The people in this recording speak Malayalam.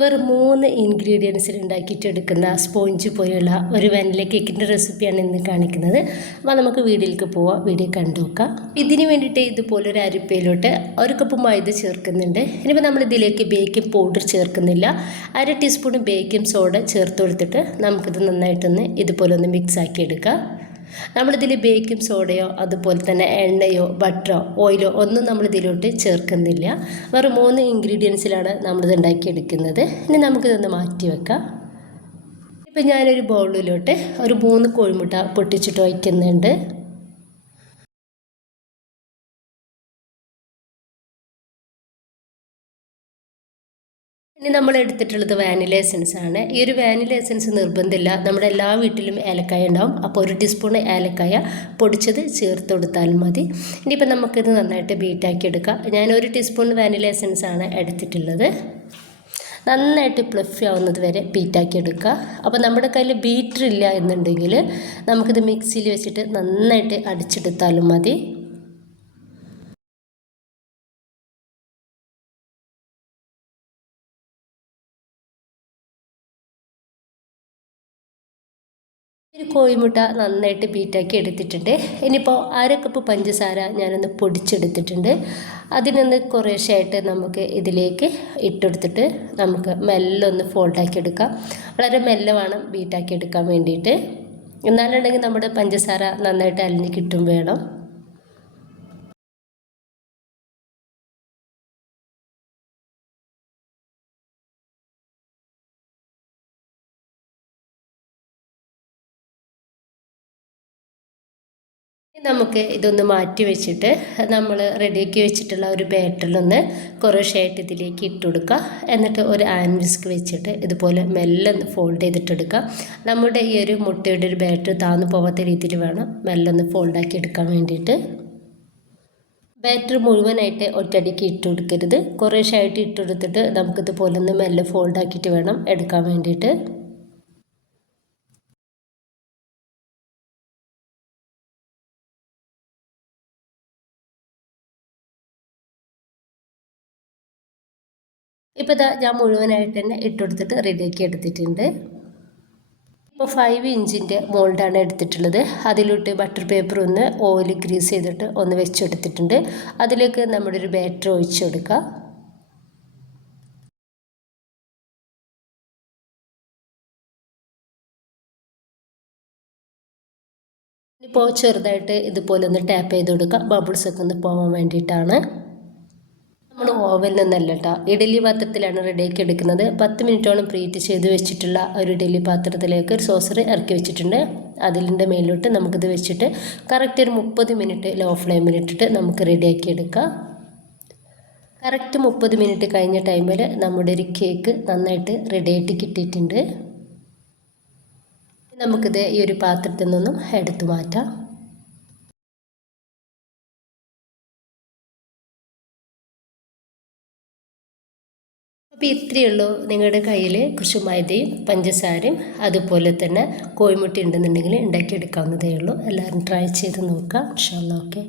വെറും 3 ഇൻഗ്രീഡിയൻസിൽ ഉണ്ടാക്കിയിട്ടെടുക്കുന്ന സ്പോഞ്ച് പോലെയുള്ള ഒരു വാനില കേക്കിൻ്റെ റെസിപ്പിയാണ് ഇന്ന് കാണിക്കുന്നത്. അപ്പോൾ നമുക്ക് വീഡിയോയിലേക്ക് പോവാം, വീഡിയോ കണ്ടു നോക്കാം. ഇതിന് വേണ്ടിയിട്ട് ഇതുപോലൊരു അരിപ്പയിലോട്ട് 1 കപ്പ് മൈദ ചേർക്കുന്നുണ്ട്. ഇനിയിപ്പോൾ നമ്മളിതിലേക്ക് ബേക്കിംഗ് പൗഡർ ചേർക്കുന്നില്ല. 1/2 ടീസ്പൂൺ ബേക്കിംഗ് സോഡ ചേർത്ത് കൊടുത്തിട്ട് നമുക്കിത് നന്നായിട്ടൊന്ന് ഇതുപോലെ ഒന്ന് മിക്സ് ആക്കി എടുക്കാം. നമ്മളിതിൽ ബേക്കിംഗ് സോഡയോ അതുപോലെ തന്നെ എണ്ണയോ ബട്ടറോ ഓയിലോ ഒന്നും നമ്മളിതിലോട്ട് ചേർക്കുന്നില്ല. വെറും 3 ഇൻഗ്രീഡിയൻസിലാണ് നമ്മളിത് ഉണ്ടാക്കിയെടുക്കുന്നത്. ഇനി നമുക്കിതൊന്ന് മാറ്റി വെക്കാം. ഇപ്പം ഞാനൊരു ബൗളിലോട്ട് ഒരു 3 കോഴിമുട്ട പൊട്ടിച്ചിട്ട് വയ്ക്കുന്നുണ്ട്. ഇനി നമ്മൾ എടുത്തിട്ടുള്ളത് വാനില എസൻസ് ആണ്. ഈ ഒരു വാനില എസൻസ് നിർബന്ധമില്ല, നമ്മുടെ എല്ലാ വീട്ടിലും ഏലക്കായ ഉണ്ടാവും. അപ്പോൾ 1 ടീസ്പൂൺ ഏലക്കായ പൊടിച്ചത് ചേർത്ത് കൊടുത്താലും മതി. ഇനിയിപ്പോൾ നമുക്കിത് നന്നായിട്ട് ബീറ്റാക്കി എടുക്കാം. ഞാൻ 1 ടീസ്പൂൺ വാനില എസൻസ് ആണ് എടുത്തിട്ടുള്ളത്. നന്നായിട്ട് പ്ലഫി ആവുന്നത് വരെ ബീറ്റാക്കി എടുക്കുക. അപ്പോൾ നമ്മുടെ കയ്യിൽ ബീറ്റർ ഇല്ല എന്നുണ്ടെങ്കിൽ നമുക്കിത് മിക്സിയിൽ വെച്ചിട്ട് നന്നായിട്ട് അടിച്ചെടുത്താലും മതി. ഒരു കോഴിമുട്ട നന്നായിട്ട് ബീറ്റാക്കി എടുത്തിട്ടുണ്ട്. ഇനിയിപ്പോൾ 1/2 കപ്പ് പഞ്ചസാര ഞാനൊന്ന് പൊടിച്ചെടുത്തിട്ടുണ്ട്. അതിനൊന്ന് കുറേശ്ശായിട്ട് നമുക്ക് ഇതിലേക്ക് ഇട്ടെടുത്തിട്ട് നമുക്ക് മെല്ലെ ഒന്ന് ഫോൾഡാക്കി എടുക്കാം. വളരെ മെല്ലെ വേണം ബീറ്റാക്കി എടുക്കാൻ വേണ്ടിയിട്ട്. എന്നാലുണ്ടെങ്കിൽ നമ്മുടെ പഞ്ചസാര നന്നായിട്ട് അലിഞ്ഞ് കിട്ടും വേണം. നമുക്ക് ഇതൊന്ന് മാറ്റി വെച്ചിട്ട് നമ്മൾ റെഡിയാക്കി വെച്ചിട്ടുള്ള ഒരു ബാറ്ററിലൊന്ന് കുറേശ്ശായിട്ട് ഇതിലേക്ക് ഇട്ട് കൊടുക്കുക. എന്നിട്ട് ഒരു ഹാൻഡ് വിസ്ക് വെച്ചിട്ട് ഇതുപോലെ മെല്ലെ ഒന്ന് ഫോൾഡ് ചെയ്തിട്ടെടുക്കുക. നമ്മുടെ ഈ ഒരു മുട്ടയുടെ ഒരു ബാറ്റർ താന്നു പോകാത്ത രീതിയിൽ വേണം മെല്ലെ ഒന്ന് ഫോൾഡാക്കി എടുക്കാൻ വേണ്ടിയിട്ട്. ബാറ്റർ മുഴുവനായിട്ട് ഒറ്റയടിക്ക് ഇട്ട് കൊടുക്കരുത്, കുറേശ്ശായിട്ട് ഇട്ട് കൊടുത്തിട്ട് നമുക്കിതുപോലെ ഒന്ന് മെല്ലെ ഫോൾഡാക്കിയിട്ട് വേണം എടുക്കാൻ വേണ്ടിയിട്ട്. ഇപ്പോൾ ഇതാ ഞാൻ മുഴുവനായിട്ട് തന്നെ ഇട്ടെടുത്തിട്ട് റെഡിയാക്കി എടുത്തിട്ടുണ്ട്. ഇപ്പോൾ 5 ഇഞ്ചിൻ്റെ മോൾഡാണ് എടുത്തിട്ടുള്ളത്. അതിലോട്ട് ബട്ടർ പേപ്പർ ഒന്ന് ഓയിൽ ഗ്രീസ് ചെയ്തിട്ട് ഒന്ന് വെച്ചെടുത്തിട്ടുണ്ട്. അതിലേക്ക് നമ്മുടെ ഒരു ബാറ്റർ ഒഴിച്ചു കൊടുക്കുക. ഇപ്പോൾ ചെറുതായിട്ട് ഇതുപോലെ ഒന്ന് ടാപ്പ് ചെയ്ത് കൊടുക്കുക, ബബിൾസൊക്കെ ഒന്ന് പോകാൻ വേണ്ടിയിട്ടാണ്. നമ്മൾ ഓവനിലൊന്നല്ല കേട്ടോ, ഇഡലി പാത്രത്തിലാണ് റെഡിയാക്കി എടുക്കുന്നത്. 10 മിനിറ്റോളം പ്രീറ്റ് ചെയ്ത് വെച്ചിട്ടുള്ള ഒരു ഇഡലി പാത്രത്തിലേക്ക് ഒരു സോസർ ഇറക്കി വെച്ചിട്ടുണ്ട്. അതിൻ്റെ മേലോട്ട് നമുക്കിത് വെച്ചിട്ട് കറക്റ്റ് ഒരു 30 മിനിറ്റ് ലോ ഫ്ലെയിമിലിട്ടിട്ട് നമുക്ക് റെഡിയാക്കി എടുക്കാം. കറക്റ്റ് 30 മിനിറ്റ് കഴിഞ്ഞ ടൈമിൽ നമ്മുടെ ഒരു കേക്ക് നന്നായിട്ട് റെഡിയായിട്ട് കിട്ടിയിട്ടുണ്ട്. നമുക്കിത് ഈ ഒരു പാത്രത്തിൽ നിന്നും എടുത്തു മാറ്റാം. അപ്പോൾ ഇത്രയേ ഉള്ളൂ. നിങ്ങളുടെ കയ്യിൽ കുറച്ച് മൈദയും പഞ്ചസാരയും അതുപോലെ തന്നെ കോഴിമുട്ട ഉണ്ടെന്നുണ്ടെങ്കിൽ ഉണ്ടാക്കിയെടുക്കാവുന്നതേ ഉള്ളൂ. എല്ലാവരും ട്രൈ ചെയ്ത് നോക്കാം. ഇൻഷാ അല്ലാഹ്. ഓക്കെ.